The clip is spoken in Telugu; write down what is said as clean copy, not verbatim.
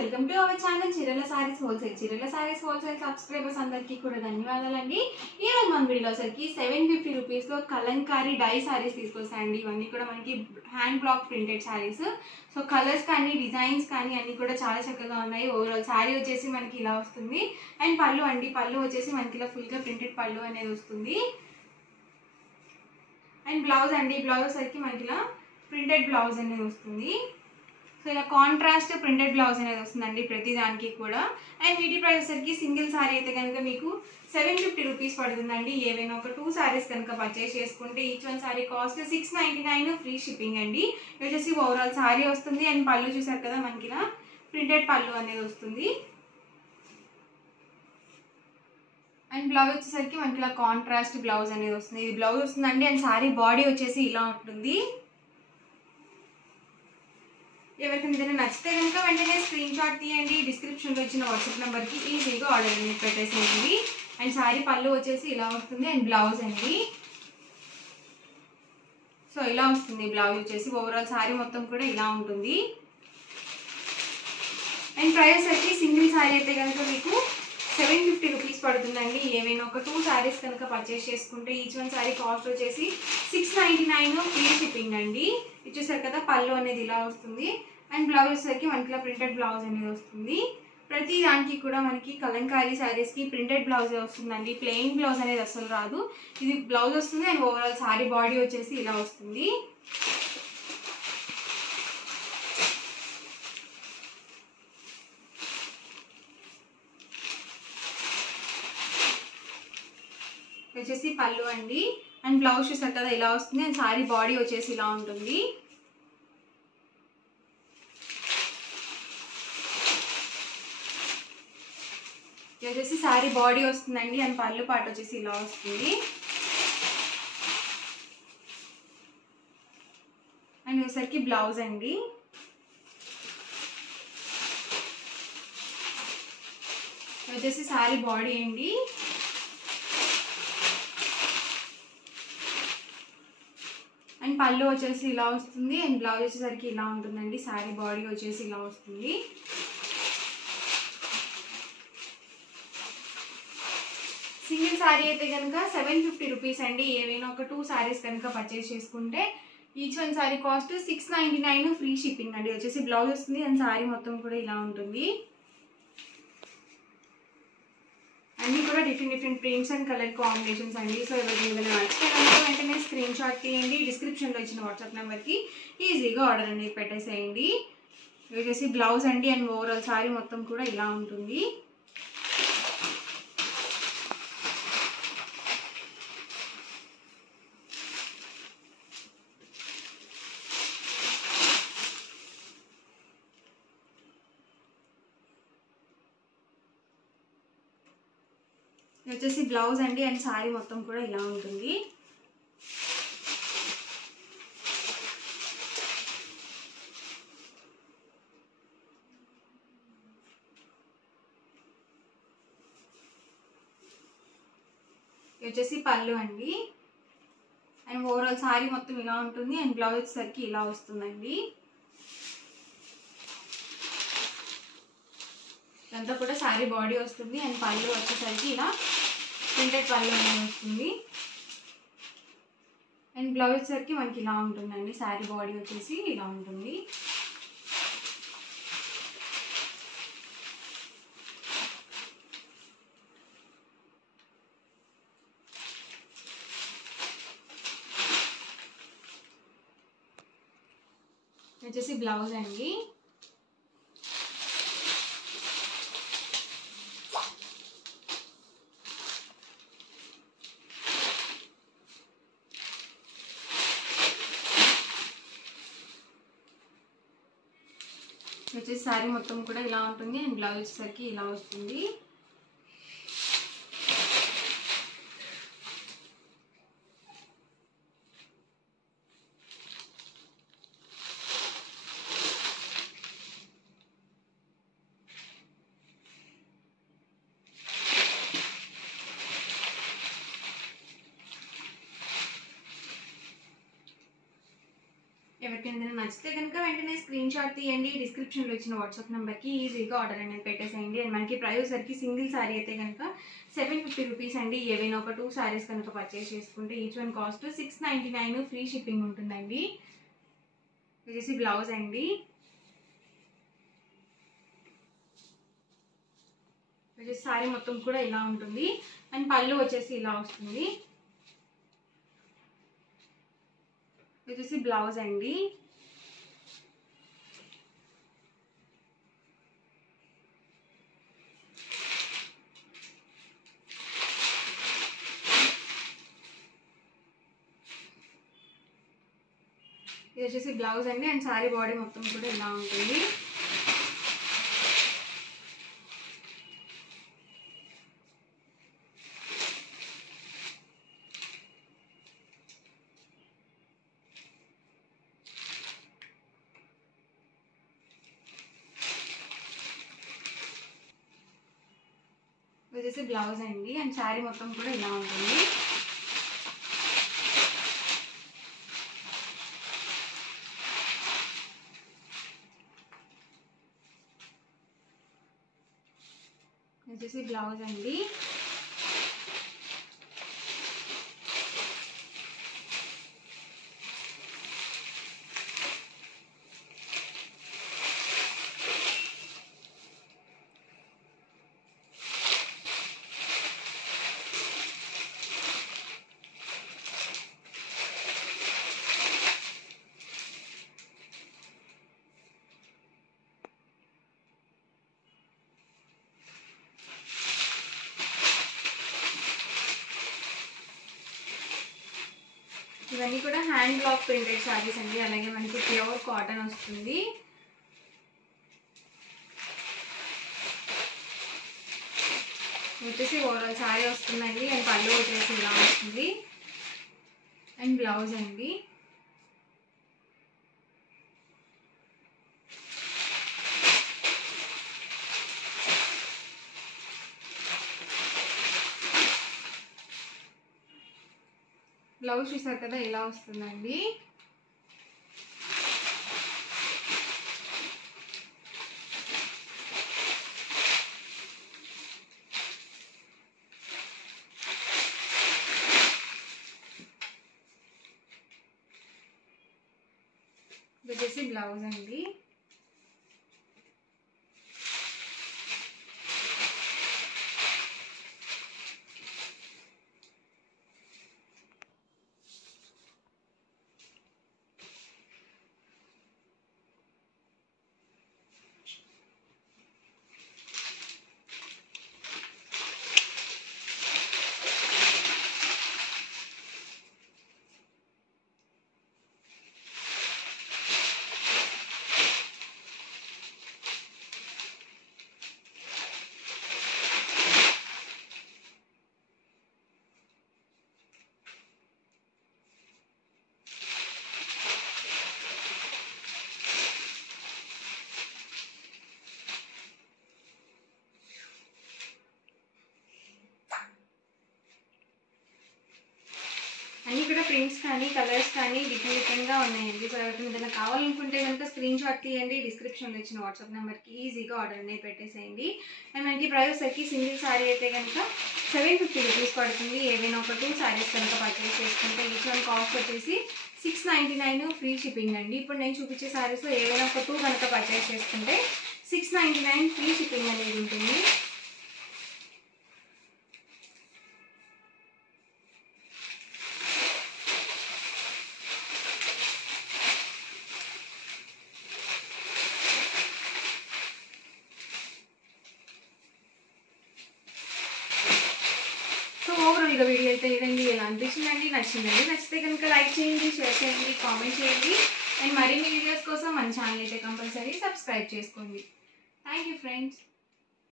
వెల్కమ్ టు అవర్ ఛానల్ చీరల సారీస్ హోల్సేల్. చీరల సారీస్ హోల్సేల్ సబ్స్క్రైబర్స్ అందరికీ కూడా ధన్యవాదాలండి. ఈరోజు మన వీడియోలో వచ్చరికి 750 రూపీస్లో కలంకారీ డై సారీస్ తీసుకొస్తాయండి. ఇవన్నీ కూడా మనకి hand block printed saris. So colours కానీ డిజైన్స్ కానీ అన్నీ కూడా చాలా చక్కగా ఉన్నాయి. ఓవరాల్ సారీ వచ్చేసి మనకి ఇలా వస్తుంది. అండ్ పళ్ళు అండి, పళ్ళు వచ్చేసి మనకి ఇలా ఫుల్గా ప్రింటెడ్ పళ్ళు అనేది వస్తుంది. అండ్ బ్లౌజ్ అండి, బ్లౌజ్ వచ్చరికి మనకి ఇలా ప్రింటెడ్ బ్లౌజ్ అనేది వస్తుంది. సో ఇలా కాంట్రాస్ట్ ప్రింటెడ్ బ్లౌజ్ అనేది వస్తుందండి ప్రతి దానికి కూడా. అండ్ వీటి ప్రైస్ వచ్చరికి సింగిల్ సారీ అయితే కనుక మీకు 750 రూపీస్ పడుతుందండి. ఏవైనా ఒక 2 సారీస్ కనుక పర్చేస్ చేసుకుంటే each one sorry cost 699, free shipping అండి. ఇది వచ్చేసి ఓవరాల్ సారీ వస్తుంది. అండ్ పళ్ళు చూసారు కదా మనకి ఇలా ప్రింటెడ్ పళ్ళు అనేది వస్తుంది. అండ్ బ్లౌజ్ వచ్చేసరికి మనకి ఇలా కాంట్రాస్ట్ బ్లౌజ్ అనేది వస్తుంది. ఇది బ్లౌజ్ వస్తుందండి. అండ్ సారీ బాడీ వచ్చేసి ఇలా ఉంటుంది. ఎవరికైనా ఏదైనా నచ్చితే కనుక వెంటనే స్క్రీన్ షాట్ తీయండి. డిస్క్రిప్షన్లో ఇచ్చిన వాట్సాప్ నెంబర్కి ఈజీగా ఆర్డర్ అనేది పెట్టేసేయండి. అండ్ సారీ పళ్ళు వచ్చేసి ఇలా వస్తుంది. అండ్ బ్లౌజ్ అండి, సో ఇలా వస్తుంది బ్లౌజ్ వచ్చేసి. ఓవరాల్ సారీ మొత్తం కూడా ఇలా ఉంటుంది. అండ్ ప్రైస్ వచ్చి సింగిల్ సారీ అయితే కనుక మీకు 750 రూపీస్ పడుతుందండి. ఏమైనా ఒక 2 సారీస్ కనుక పర్చేస్ చేసుకుంటే ఈచ్ వన్ సారీ కాస్ట్ వచ్చేసి 699, ఫ్రీ షిప్పింగ్ అండి. ఇచ్చేసారు కదా పళ్ళు అనేది ఇలా వస్తుంది. అండ్ బ్లౌజ్ వచ్చేసరికి మనకి ఇలా ప్రింటెడ్ బ్లౌజ్ అనేది వస్తుంది. ప్రతి దానికి కూడా మనకి కలంకారీ శారీస్కి ప్రింటెడ్ బ్లౌజ్ వస్తుందండి. ప్లెయిన్ బ్లౌజ్ అనేది అసలు రాదు. ఇది బ్లౌజ్ వస్తుంది. అండ్ ఓవరాల్ సారీ బాడీ వచ్చేసి ఇలా వస్తుంది. వచ్చేసి పళ్ళు అండి. అండ్ బ్లౌజ్ చూసారు కదా ఇలా వస్తుంది. అండ్ సారీ బాడీ వచ్చేసి ఇలా ఉంటుంది. ఇది వచ్చేసి సారీ బాడీ వస్తుందండి. అండ్ పళ్ళు పాటు వచ్చేసి ఇలా వస్తుంది. అండ్ వచ్చేసరికి బ్లౌజ్ అండి. ఇది వచ్చేసి సారీ బాడీ అండి. అండ్ పళ్ళు వచ్చేసి ఇలా వస్తుంది. అండ్ బ్లౌజ్ వచ్చేసరికి ఇలా ఉంటుందండి. సారీ బాడీ వచ్చేసి ఇలా వస్తుంది. సింగిల్ సారీ అయితే కనుక 750 రూపీస్ అండి. ఏవైనా ఒక 2 సారీస్ కనుక పర్చేస్ చేసుకుంటే each one sorry cost 699, free shipping అండి. వచ్చేసి బ్లౌజ్ వస్తుంది. అండ్ సారీ మొత్తం కూడా ఇలా ఉంటుంది. అన్నీ కూడా different prints and colour combinations అండి. సో ఎవరికి ఏదైనా నచ్చితే కనుక వెంటనే స్క్రీన్ షాట్ తీయండి. డిస్క్రిప్షన్లో ఇచ్చిన వాట్సాప్ నెంబర్కి ఈజీగా ఆర్డర్ అనేది పెట్టేసేయండి. ఇది వచ్చేసి బ్లౌజ్ అండి. అండ్ ఓవరాల్ సారీ మొత్తం కూడా ఇలా ఉంటుంది. ఇది వచ్చేసి బ్లౌజ్ అండి. అండ్ సారీ మొత్తం కూడా ఇలా ఉంటుంది. ఇది వచ్చేసి పళ్ళు అండి. అండ్ ఓవరాల్ సారీ మొత్తం ఇలా ఉంటుంది. అండ్ బ్లౌజ్ వచ్చేసరికి ఇలా వస్తుందండి. ఇదంతా కూడా సారీ బాడీ వస్తుంది. అండ్ పళ్ళు వచ్చేసరికి ఇలా ప్రింటెడ్ పళ్ళు అనేది వస్తుంది. అండ్ బ్లౌజ్ వచ్చేసరికి మనకి ఇలా ఉంటుందండి. సారీ బాడీ వచ్చేసి ఇలా ఉంటుంది. వచ్చేసి బ్లౌజ్ అండి. వచ్చేసి సారీ మొత్తం కూడా ఇలా ఉంటుంది. అండ్ బ్లౌజ్ వచ్చేసరికి ఇలా వస్తుంది. ఎవరికైనా నచ్చితే నచ్చితే కనుక వెంటనే స్క్రీన్ షాట్ తీయండి, డిస్క్రిప్షన్లో ఇచ్చిన వాట్సాప్ నెంబర్కి ఈజీగా ఆర్డర్ అనేది పెట్టేసేయండి. అండ్ మనకి ప్రైస్ వచ్చరికి సింగిల్ శారీ అయితే కనుక 750 రూపీస్ అండి. ఏవైనా ఒక 2 శారీస్ కనుక పర్చేస్ చేసుకుంటే each one cost 699, free shipping ఉంటుందండి. ఇది వచ్చేసి బ్లౌజ్ అండి. వచ్చేసి శారీ మొత్తం కూడా ఇలా ఉంటుంది. అండ్ పళ్ళు వచ్చేసి ఇలా వస్తుంది. ఇది వచ్చేసి బ్లౌజ్ అండి. ఇది వచ్చేసి బ్లౌజ్ అండి. అండ్ శారీ బాడీ మొత్తం కూడా ఇలా ఉంటుంది. ఇది వచ్చేసి బ్లౌజ్ అండి. అండ్ శారీ మొత్తం కూడా ఇలా ఉంటుంది. ఇది వచ్చేసి బ్లౌజ్ అండి. ఇవన్నీ కూడా హ్యాండ్ బ్లాక్ ప్రింటెడ్ శారీస్ అండి. అలాగే మనకి ప్యూర్ కాటన్ వస్తుంది. వచ్చేసి ఓవరాల్ శారీ వస్తుందండి. అండ్ పళ్ళు వచ్చేసి ఇలా వస్తుంది. అండ్ బ్లౌజ్ అండి. బ్లౌజ్ చూసారు కదా ఇలా వస్తుందండి. ఇది వచ్చేసి బ్లౌజ్ అండి. అన్నీ కూడా ప్రింట్స్ కానీ కలర్స్ కానీ డిఫరెంట్గా ఉన్నాయండి. సో ఎవరికి ఏదైనా కావాలనుకుంటే కనుక స్క్రీన్ షాట్ తీయండి, డిస్క్రిప్షన్లో ఇచ్చిన వాట్సాప్ నెంబర్కి ఈజీగా ఆర్డర్ అనేది పెట్టేసేయండి. అండ్ మనకి ప్రైస్ వచ్చి సింగిల్ శారీ అయితే కనుక 750 రూపీస్ పడుతుంది. ఏవైనా ఒక 2 శారీస్ కనుక పర్చేస్ చేసుకుంటే ఈచ్ వన్ కాస్ట్ వచ్చేసి 699, ఫ్రీ షిప్పింగ్ అండి. ఇప్పుడు నేను చూపించే శారీస్లో ఏవైనా ఒక 2 కనుక పర్చేస్ చేసుకుంటే 699, ఫ్రీ షిప్పింగ్ అనేది ఉంటుంది. ఓవరాల్గా వీడియో అయితే ఇదండి. ఎలా అనిపించిందండి? నచ్చిందండి? నచ్చితే కనుక లైక్ చేయండి, షేర్ చేయండి, కామెంట్ చేయండి. అండ్ మరిన్ని వీడియోస్ కోసం మన ఛానల్ అయితే కంపల్సరీ సబ్స్క్రైబ్ చేసుకోండి. Thank you friends.